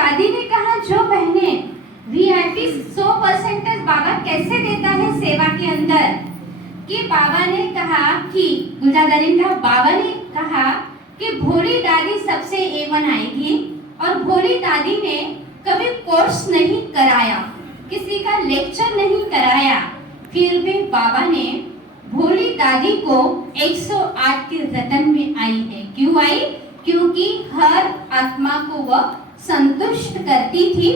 दादी ने कहा जो बहने वीआईपी 100% बाबा कैसे देता है सेवा के अंदर, कि बाबा ने कहा कि गुलजार दादी ने कहा, बाबा ने कहा कि भोली दादी सबसे A1 आएगी, और भोली दादी ने कभी कोर्स नहीं कराया, किसी का लेक्चर नहीं कराया, फिर भी बाबा ने भोली दादी को 108 के रतन में आई है। क्यों आई? क्योंकि हर आत्मा को वह संतुष्ट करती थी,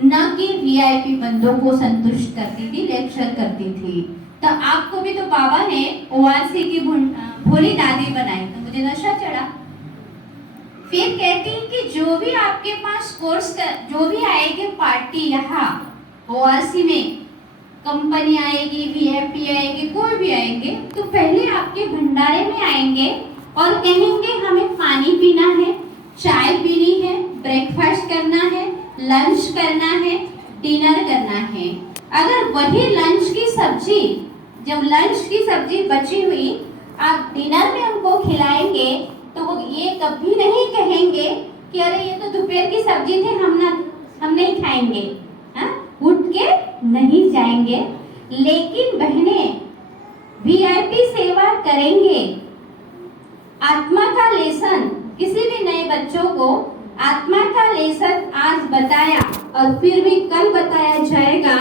न कि वीआईपी बंदों को संतुष्ट करती थी, लेक्चर करती थी। तो आपको भी तो बाबा ने ओआरसी की भोली दादी बनाई, तो मुझे नशा चढ़ा। फिर कहती कि जो भी आपके पास कोर्स कर, जो भी आएगी पार्टी यहाँ ओआरसी में, कंपनी आएगी, वीआईपी आएगी, कोई भी आएंगे, तो पहले आपके भंडारे में आएंगे और कहेंगे हमें पानी पीना है, चाय पीनी है, ब्रेकफास्ट करना है, लंच करना है, डिनर करना है। अगर वही लंच की सब्जी, जब लंच की सब्जी बची हुई आप डिनर में उनको खिलाएंगे, तो वो ये कभी नहीं कहेंगे कि अरे ये तो दोपहर की सब्जी थी, हम नहीं खाएंगे, हाँ, उठ के नहीं जाएंगे। लेकिन बहने वीआईपी सेवा करेंगे, आत्मा का लेसन, किसी भी नए बच्चों को आत्मा का लेसन आज बताया और फिर भी कल बताया जाएगा,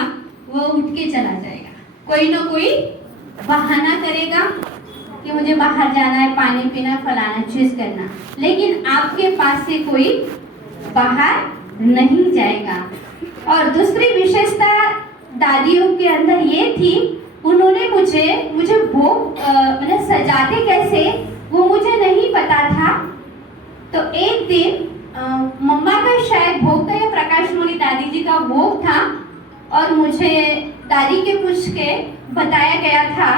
वो उठ के चला जाएगा। कोई ना कोई बहाना करेगा कि मुझे बाहर जाना है, पानी पीना, फलाना चीज करना, लेकिन आपके पास से कोई बाहर नहीं जाएगा। और दूसरी विशेषता दादियों के अंदर ये थी, उन्होंने मुझे भोग मतलब सजाते कैसे वो मुझे नहीं पता था। तो एक दिन मम्मा का शायद भोग था या प्रकाश मौली दादी जी का भोग था, और मुझे दादी के पूछ के बताया गया था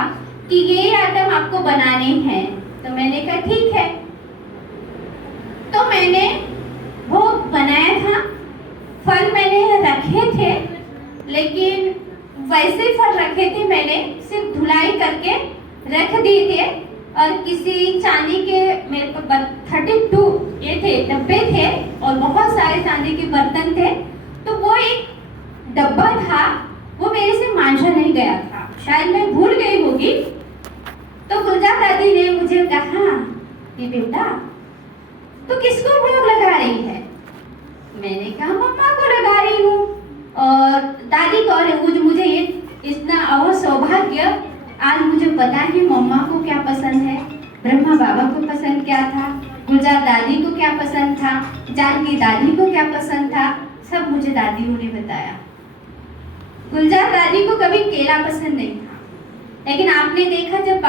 कि ये आइटम आपको बनाने हैं। तो मैंने कहा ठीक है। तो मैंने भोग बनाया था, फल मैंने रखे थे, लेकिन वैसे फल रखे थे, मैंने सिर्फ धुलाई करके रख दिए थे। और किसी चांदी के मेरे को 32 ये थे डब्बे थे और बहुत सारे चांदी के बर्तन थे। तो वो एक डब्बा था, वो मेरे से मांझा नहीं गया था, शायद मैं भूल गई होगी। तो गुलजार दादी ने मुझे कहा कि बेटा तो किसको भोग लगा रही है? मैंने कहा मम्मा को लगा रही हूँ। और दादी को, और मुझे ये इतना और सौभाग्य, आज मुझे पता है मम्मा को क्या पसंद है, ब्रह्मा बाबा को पसंद क्या था, गुलजार दादी को क्या पसंद था, जानकी दादी को क्या पसंद था, सब मुझे दादियों ने बताया। गुलजार दादी को कभी केला पसंद नहीं था, लेकिन आपने देखा जब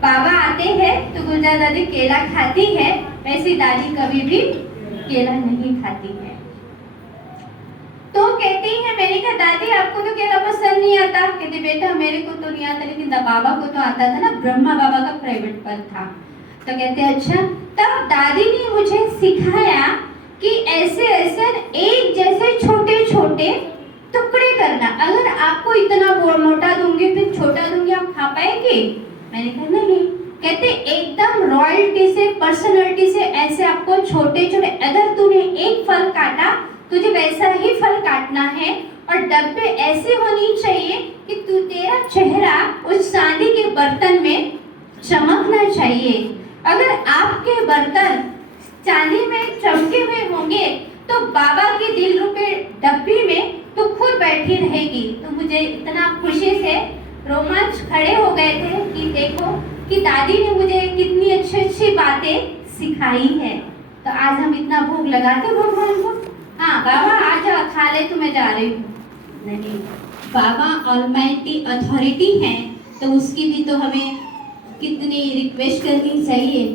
बाबा आते हैं तो गुलजार दादी केला खाती है, वैसी दादी कभी भी केला नहीं खाती है। तो कहती है, मैंने कहा दादी आपको तो केला पसंद नहीं आता? कहती बेटा मेरे को तो नहीं आता, लेकिन बाबा को तो आता था ना, ब्रह्मा बाबा का प्राइवेट पद था। तो कहते अच्छा। तब दादी ने मुझे सिखाया कि ऐसे ऐसे एक जैसे छोटे छोटे टुकड़े करना। अगर आपको इतना मोटा दूंगी फिर छोटा दूंगी, आप खा पाएंगे? मैंने कहा नहीं। कहते एकदम रॉयल्टी से, पर्सनैलिटी से ऐसे आपको छोटे छोटे, अगर तूने एक फल काटा तुझे वैसा ही फल काटना है, और डब्बे ऐसे होनी चाहिए कि तेरा चेहरा उस चांदी के बर्तन में चमकना चाहिए। अगर आपके बर्तन चांदी में चमके हुए होंगे तो बाबा की दिल रुपए डब्बी में तो खुद बैठी रहेगी। तो मुझे इतना खुशी से रोमांच खड़े हो गए थे कि देखो कि दादी ने मुझे कितनी अच्छी अच्छी बातें सिखाई है। तो आज हम इतना भोग लगाते भगवान को। हाँ बाबा आज खा ले, तो मैं जा रही हूँ नहीं, बाबा ऑलमाइटी अथॉरिटी है, तो उसकी भी तो हमें कितनी रिक्वेस्ट करनी चाहिए।